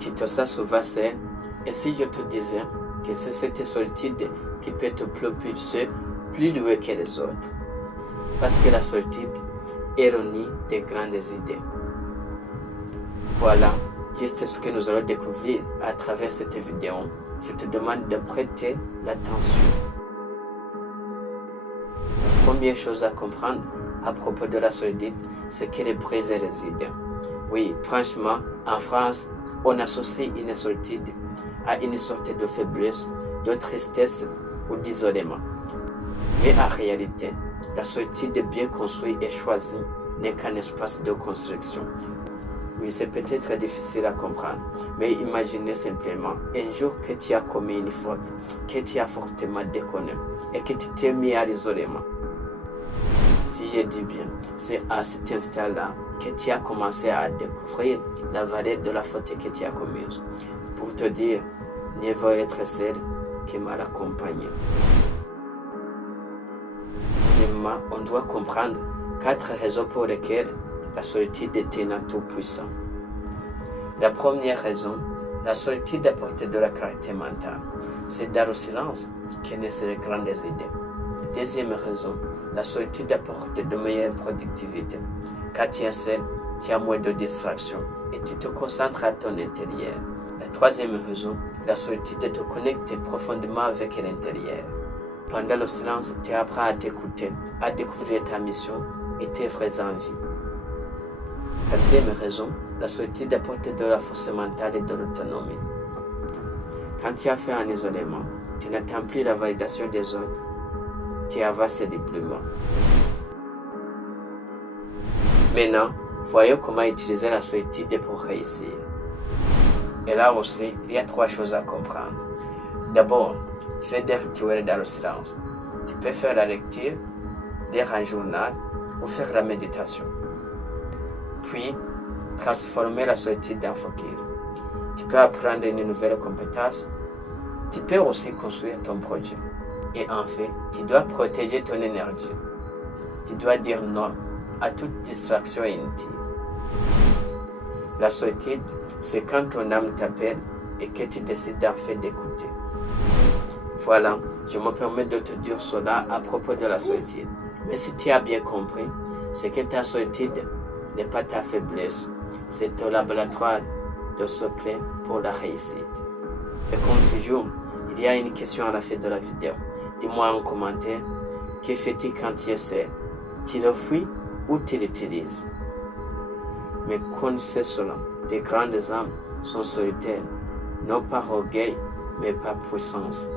Titosa Souvasser, et si je te disais que c'est cette solitude qui peut te propulser plus loin que les autres? Parce que la solitude est réunie des grandes idées. Voilà juste ce que nous allons découvrir à travers cette vidéo. Je te demande de prêter l'attention. La première chose à comprendre à propos de la solitude, c'est qu'elle brise les idées. Oui, franchement, en France, on associe une solitude à une sorte de faiblesse, de tristesse ou d'isolement. Mais en réalité, la solitude bien construite et choisie n'est qu'un espace de construction. Oui, c'est peut-être difficile à comprendre, mais imaginez simplement un jour que tu as commis une faute, que tu as fortement déconné et que tu t'es mis à l'isolement. Si je dis bien, c'est à cet instant-là que tu as commencé à découvrir la valeur de la faute que tu as commise. Pour te dire, mieux vaut être seul que mal accompagné. Deuxièmement, on doit comprendre 4 raisons pour lesquelles la solitude est un atout puissant. La première raison, la solitude apporte de la clarté mentale. C'est dans le silence que naissent les grandes idées. Deuxième raison, la solitude apporte de meilleures productivités. Quand tu es seul, tu as moins de distractions et tu te concentres à ton intérieur. La troisième raison, la solitude te connecte profondément avec l'intérieur. Pendant le silence, tu apprends à t'écouter, à découvrir ta mission et tes vraies envies. Quatrième raison, la solitude apporte de la force mentale et de l'autonomie. Quand tu as fait un isolement, tu n'attends plus la validation des autres, tu avances librement. Maintenant, voyons comment utiliser la solitude pour réussir. Et là aussi, il y a 3 choses à comprendre. D'abord, fais des rituels dans le silence. Tu peux faire la lecture, lire un journal ou faire la méditation. Puis, transformer la solitude en focus. Tu peux apprendre une nouvelle compétence. Tu peux aussi construire ton projet. Et enfin, tu dois protéger ton énergie. Tu dois dire non à toute distraction inutile. La solitude, c'est quand ton âme t'appelle et que tu décides en fait d'écouter. Voilà, je me permets de te dire cela à propos de la solitude. Mais si tu as bien compris, c'est que ta solitude n'est pas ta faiblesse, c'est ton laboratoire de secret pour la réussite. Et comme toujours, il y a une question à la fin de la vidéo. Dis-moi en commentaire, que fais-tu quand tu es seul? Tu le fuis ou tu l'utilises? Mais connaissez cela, les grandes âmes sont solitaires, non par orgueil, mais par puissance.